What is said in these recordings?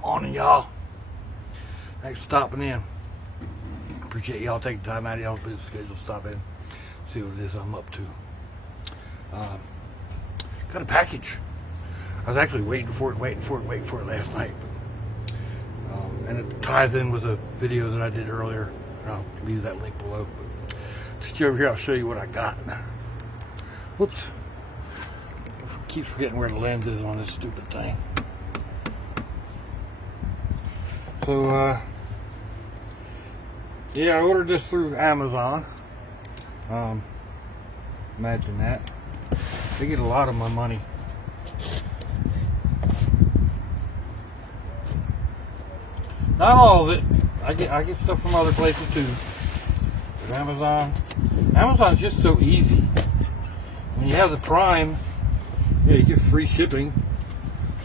Morning, y'all. Thanks for stopping in. Appreciate y'all taking time out of y'all's busy schedule to stop in, see what it is I'm up to. Got a package. I was actually waiting for it last night. And it ties in with a video that I did earlier. And I'll leave that link below. But take you over here, I'll show you what I got. Whoops. I keep forgetting where the lens is on this stupid thing. So, yeah, I ordered this through Amazon. Imagine that. They get a lot of my money. Not all of it. I get stuff from other places too. But Amazon's just so easy. When you have the Prime, yeah, you get free shipping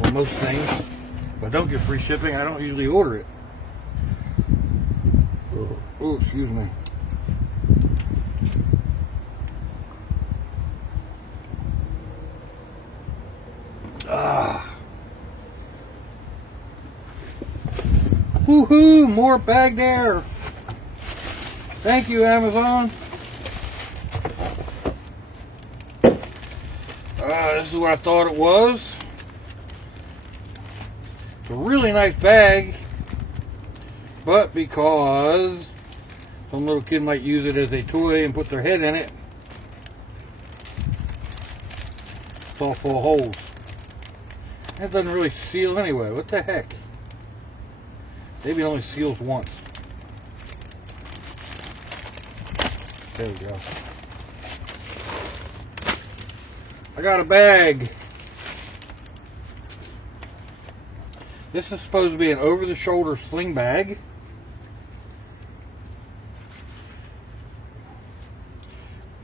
on most things. If I don't get free shipping, I don't usually order it. Oh, excuse me. Woohoo! More bagged air. Thank you, Amazon. This is what I thought it was. It's a really nice bag, but because some little kid might use it as a toy and put their head in it, it's all full of holes. That doesn't really seal anyway. What the heck? Maybe it only seals once. There we go. I got a bag. This is supposed to be an over-the-shoulder sling bag.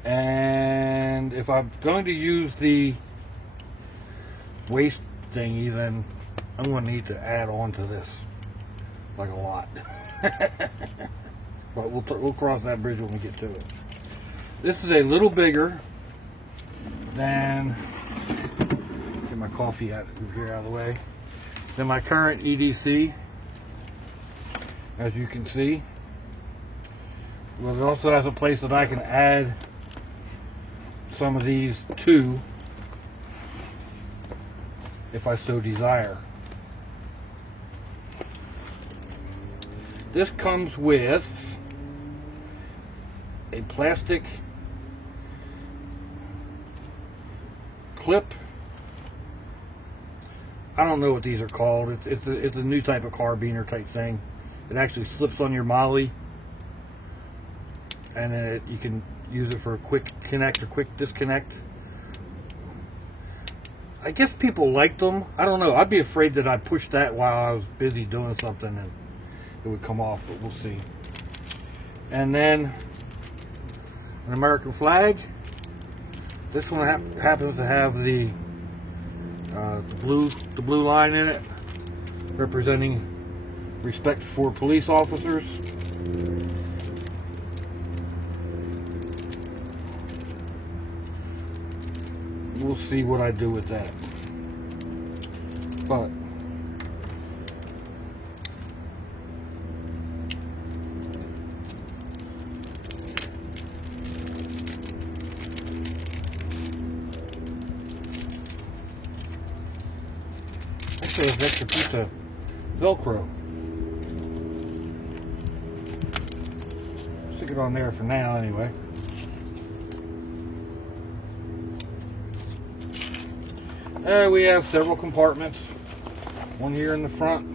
And if I'm going to use the waist thingy, then I'm going to need to add on to this. Like a lot. But we'll cross that bridge when we get to it. This is a little bigger than, get my coffee out of the way, than my current EDC, as you can see. Well, it also has a place that I can add some of these to, if I so desire. This comes with a plastic clip. I don't know what these are called. It's a new type of carabiner type thing. It actually slips on your MOLLE, and then you can use it for a quick connect or quick disconnect. I guess people liked them. I don't know. I'd be afraid that I'd push that while I was busy doing something and it would come off, but we'll see. And then an American flag. This one happens to have the blue line in it, representing respect for police officers. We'll see what I do with that. But actually, there's an extra piece of Velcro. Stick it on there for now, anyway. We have several compartments. One here in the front.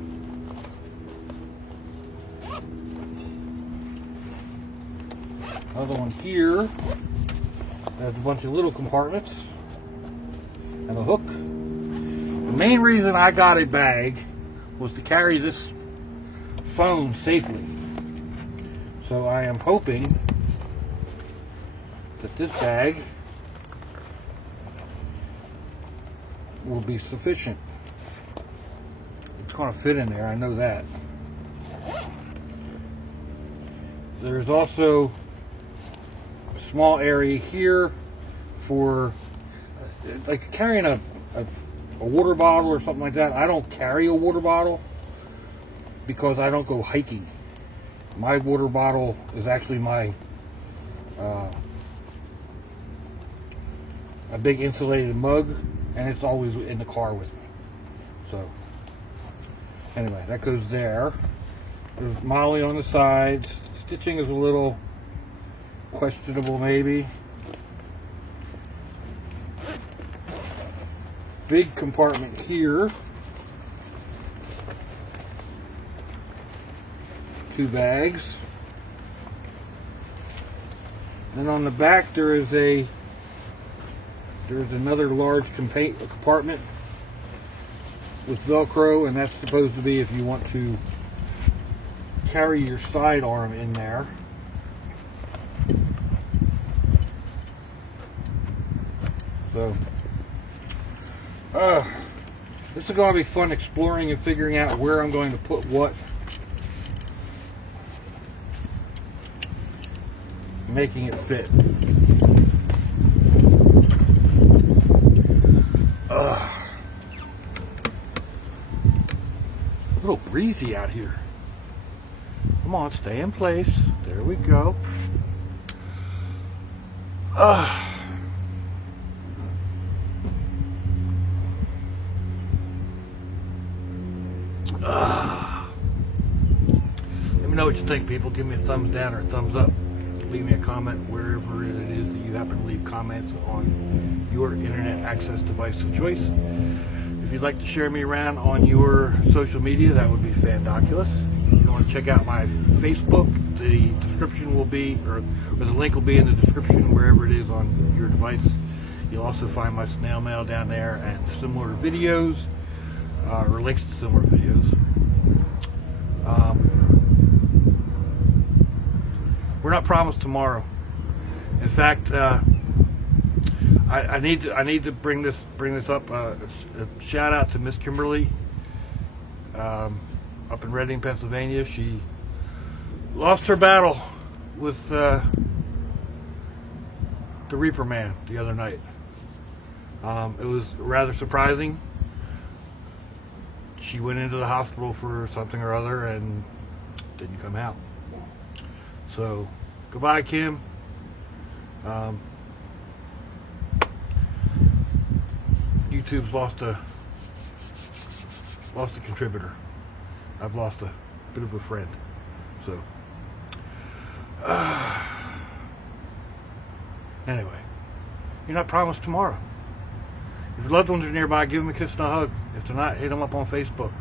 Another one here. There's a bunch of little compartments. And a hook. The main reason I got a bag was to carry this phone safely. So I am hoping that this bag will be sufficient. It's going to fit in there, I know that. There's also a small area here for like carrying a a water bottle or something like that. I don't carry a water bottle because I don't go hiking. My water bottle is actually my a big insulated mug, and it's always in the car with me. So anyway, that goes there. There's Molly on the sides. Stitching is a little questionable, maybe. Big compartment here. 2 bags. Then on the back there's another large compartment with Velcro, and that's supposed to be if you want to carry your sidearm in there. So this is going to be fun, exploring and figuring out where I'm going to put what, making it fit. A little breezy out here. Come on, stay in place. There we go. Let me know what you think, people. Give me a thumbs down or a thumbs up. Leave me a comment wherever it is that you happen to leave comments on your internet access device of choice. If you'd like to share me around on your social media, that would be fandoculous. If you want to check out my Facebook, the description will be, or the link will be in the description wherever it is on your device. You'll also find my snail mail down there and similar videos, or links to similar videos. We're not promised tomorrow. In fact, I need to bring this up. A shout out to Miss Kimberly up in Reading, Pennsylvania. She lost her battle with the Reaper Man the other night. It was rather surprising. She went into the hospital for something or other and didn't come out. So, goodbye, Kim. YouTube's lost a contributor. I've lost a bit of a friend. So, anyway, you're not promised tomorrow. If your loved ones are nearby, give them a kiss and a hug. If they're not, hit them up on Facebook.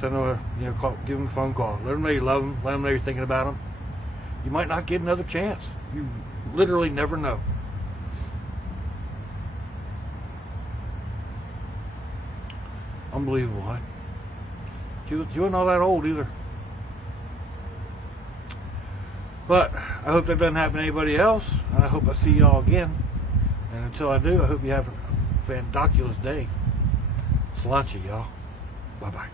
Send them give them a phone call. Let them know you love them. Let them know you're thinking about them. You might not get another chance. You literally never know. Unbelievable, huh? You weren't all that old either. But I hope that doesn't happen to anybody else. I hope I see y'all again. And until I do, I hope you have a fandoculous day. Sláinte, y'all. Bye-bye.